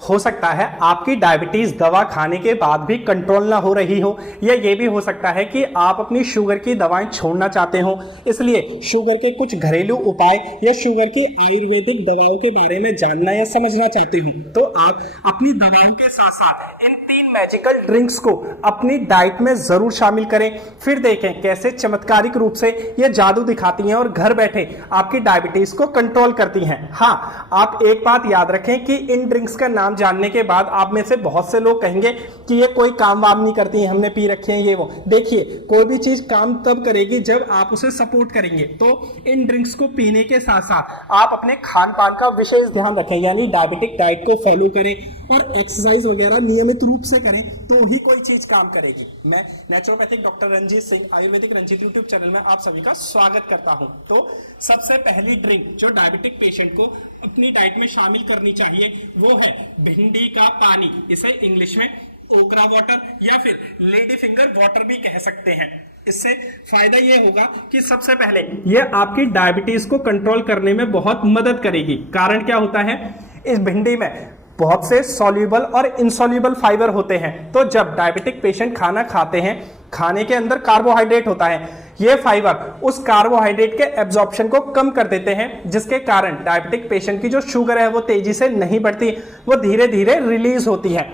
हो सकता है आपकी डायबिटीज दवा खाने के बाद भी कंट्रोल ना हो रही हो, या ये भी हो सकता है कि आप अपनी शुगर की दवाएं छोड़ना चाहते हो, इसलिए शुगर के कुछ घरेलू उपाय या शुगर की आयुर्वेदिक दवाओं के बारे में जानना या समझना चाहते हो, तो आप अपनी दवाओं के साथ साथ इन 3 मैजिकल ड्रिंक्स को अपनी डाइट में जरूर शामिल करें। फिर देखें कैसे चमत्कारिक रूप से ये जादू दिखाती हैं और घर बैठे आपकी डायबिटीज को कंट्रोल करती हैं। हाँ, आप एक बात याद रखें कि इन ड्रिंक्स का नाम जानने के बाद आप में से बहुत से लोग कहेंगे कि ये कोई काम वाम नहीं करती हैं, हमने पी रखे हैं ये वो। देखिए, कोई भी चीज काम तब करेगी जब आप उसे सपोर्ट करेंगे। तो इन ड्रिंक्स को पीने के साथ साथ आप अपने खान पान का विशेष ध्यान रखें, यानी डायबिटिक डाइट को फॉलो करें और एक्सरसाइज वगैरह नियमित रूप से करें, तो ही कोई चीज काम करेगी। मैं naturopathic doctor Ranjit Singh, Ayurvedic Ranjit YouTube channel में आप सभी का स्वागत करता हूं। तो सबसे पहली ड्रिंक जो डायबिटिक पेशेंट को अपनी डाइट में शामिल करनी चाहिए वो है भिंडी का पानी। इसे इंग्लिश में ओकरा वाटर या फिर लेडी फिंगर वाटर भी कह सकते हैं। इससे फायदा ये होगा कि सबसे पहले ये आपकी डायबिटीज को कंट्रोल करने में बहुत मदद करेगी। कारण क्या होता है, इस भिंडी में बहुत से सॉल्यूबल और इनसॉल्यूबल फाइबर होते हैं। तो जब डायबिटिक पेशेंट खाना खाते हैं, खाने के अंदर कार्बोहाइड्रेट होता है, ये फाइबर उस कार्बोहाइड्रेट के एब्जॉर्प्शन को कम कर देते हैं, जिसके कारण डायबिटिक पेशेंट की जो शुगर है वो तेजी से नहीं बढ़ती, वो धीरे धीरे रिलीज होती है।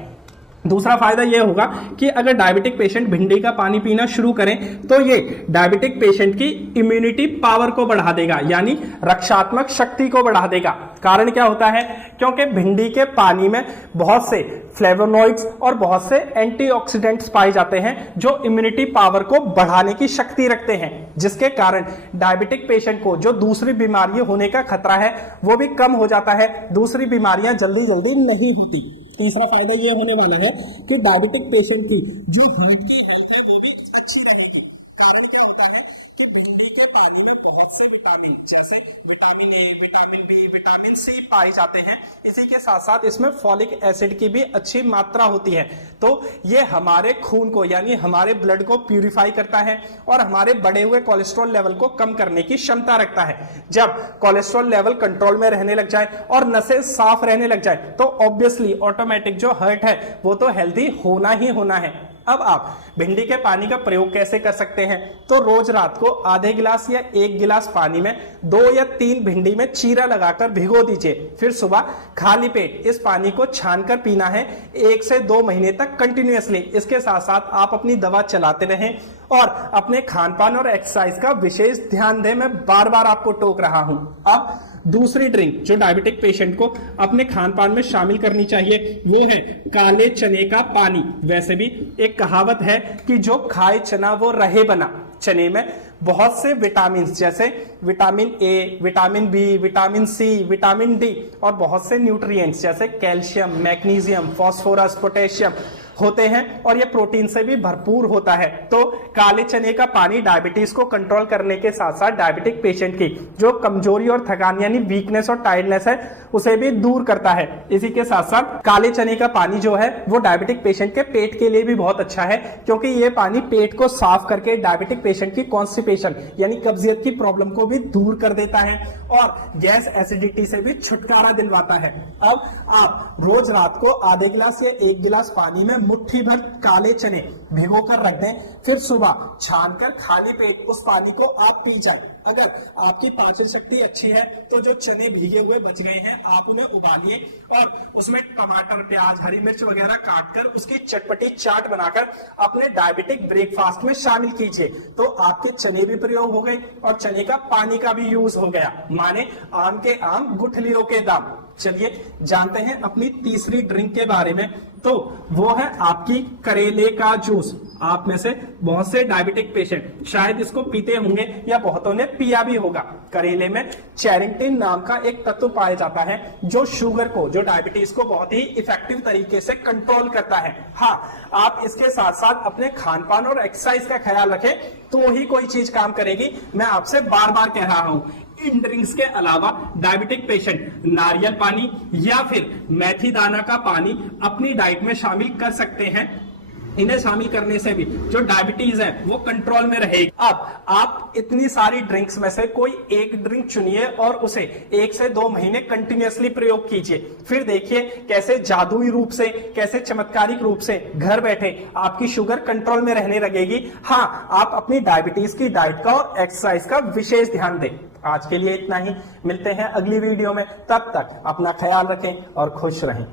दूसरा फायदा यह होगा कि अगर डायबिटिक पेशेंट भिंडी का पानी पीना शुरू करें तो ये डायबिटिक पेशेंट की इम्यूनिटी पावर को बढ़ा देगा, यानी रक्षात्मक शक्ति को बढ़ा देगा। कारण क्या होता है, क्योंकि भिंडी के पानी में बहुत से फ्लेवोनॉइड्स और बहुत से एंटीऑक्सीडेंट्स पाए जाते हैं जो इम्यूनिटी पावर को बढ़ाने की शक्ति रखते हैं, जिसके कारण डायबिटिक पेशेंट को जो दूसरी बीमारी होने का खतरा है वो भी कम हो जाता है, दूसरी बीमारियां जल्दी जल्दी नहीं होती। तीसरा फायदा यह होने वाला है कि डायबिटिक पेशेंट की जो हार्ट की हेल्थ है वो भी अच्छी रहेगी। कारण क्या होता है कि भिंडी के पानी में बहुत से विटामिन जैसे vitamin A, vitamin B, vitamin C पाए जाते हैं। इसी के साथ साथ इसमें फॉलिक एसिड की भी अच्छी मात्रा होती है। तो ये हमारे खून को यानी हमारे ब्लड को प्यूरिफाई करता है और हमारे बढ़े हुए कोलेस्ट्रॉल लेवल को कम करने की क्षमता रखता है। जब कोलेस्ट्रॉल लेवल कंट्रोल में रहने लग जाए और नसें साफ रहने लग जाए तो ऑब्वियसली ऑटोमेटिक जो हार्ट है वो तो हेल्दी होना ही होना है। अब आप भिंडी के पानी का प्रयोग कैसे कर सकते हैं, तो रोज रात को आधे गिलास या 1 गिलास पानी में 2 या 3 भिंडी में चीरा लगाकर भिगो दीजिए। फिर सुबह खाली पेट इस पानी को छानकर पीना है 1 से 2 महीने तक कंटिन्यूअसली। इसके साथ साथ आप अपनी दवा चलाते रहें और अपने खान पान और एक्सरसाइज का विशेष ध्यान दें। मैं बार बार आपको टोक रहा हूं। अब दूसरी ड्रिंक जो डायबिटिक पेशेंट को अपने खान पान में शामिल करनी चाहिए वो है काले चने का पानी। वैसे भी एक कहावत है कि जो खाए चना वो रहे बना। चने में बहुत से विटामिन जैसे vitamin A, vitamin B, vitamin C, vitamin D और बहुत से न्यूट्रिएंट्स जैसे कैल्शियम, मैग्नीशियम, फास्फोरस, पोटेशियम होते हैं और ये प्रोटीन से भी भरपूर होता है। तो काले चने का पानी डायबिटीज को कंट्रोल करने के साथ साथ डायबिटिक पेशेंट की जो कमजोरी और थकान यानी वीकनेस और टायर्डनेस है उसे भी दूर करता है। इसी के साथ साथ काले चने का पानी जो है वो डायबिटिक पेशेंट के पेट के लिए भी बहुत अच्छा है, क्योंकि ये पानी पेट को साफ करके डायबिटिक पेशेंट की कॉन्स्टिपेशन यानी कब्जियत की प्रॉब्लम को भी दूर कर देता है और गैस एसिडिटी से भी छुटकारा दिलवाता है। अब आप रोज रात को आधे गिलास या 1 गिलास पानी में मुट्ठी भर काले चने भिगो कर रख दें, फिर सुबह छानकर खाली पेट उस पानी को आप पी जाएं। अगर आपकी पाचन शक्ति अच्छी है तो जो चने भीगे हुए बच गए हैं आप उन्हें उबालिए और उसमें टमाटर, प्याज, हरी मिर्च वगैरह काटकर उसकी चटपटी चाट बनाकर अपने डायबिटिक ब्रेकफास्ट में शामिल कीजिए। तो आपके चने भी प्रयोग हो गए और चने का पानी का भी यूज हो गया। माने आम के आम गुठलियों के दाम। चलिए जानते हैं अपनी तीसरी ड्रिंक के बारे में, तो वो है आपकी करेले का जूस। आप में से बहुत से डायबिटिक पेशेंट शायद इसको पीते होंगे या बहुतों ने पिया भी होगा। करेले में चेरिंटिन नाम का एक तत्व पाया जाता है जो शुगर को, जो डायबिटीज को बहुत ही इफेक्टिव तरीके से कंट्रोल करता है। हाँ, आप इसके साथ साथ अपने खान पान और एक्सरसाइज का ख्याल रखें तो ही कोई चीज काम करेगी। मैं आपसे बार बार कह रहा हूं, इन ड्रिंक्स के अलावा डायबिटिक पेशेंट नारियल पानी या फिर मेथी दाना का पानी अपनी डाइट में शामिल कर सकते हैं। इन्हें शामिल करने से भी जो डायबिटीज है वो कंट्रोल में रहेगी। अब आप इतनी सारी ड्रिंक्स में से कोई एक ड्रिंक चुनिए और उसे 1 से 2 महीने कंटिन्यूअसली प्रयोग कीजिए, फिर देखिए कैसे जादुई रूप से, कैसे चमत्कारिक रूप से घर बैठे आपकी शुगर कंट्रोल में रहने लगेगी। हाँ, आप अपनी डायबिटीज की डाइट का और एक्सरसाइज का विशेष ध्यान दें। आज के लिए इतना ही, मिलते हैं अगली वीडियो में, तब तक अपना ख्याल रखें और खुश रहें।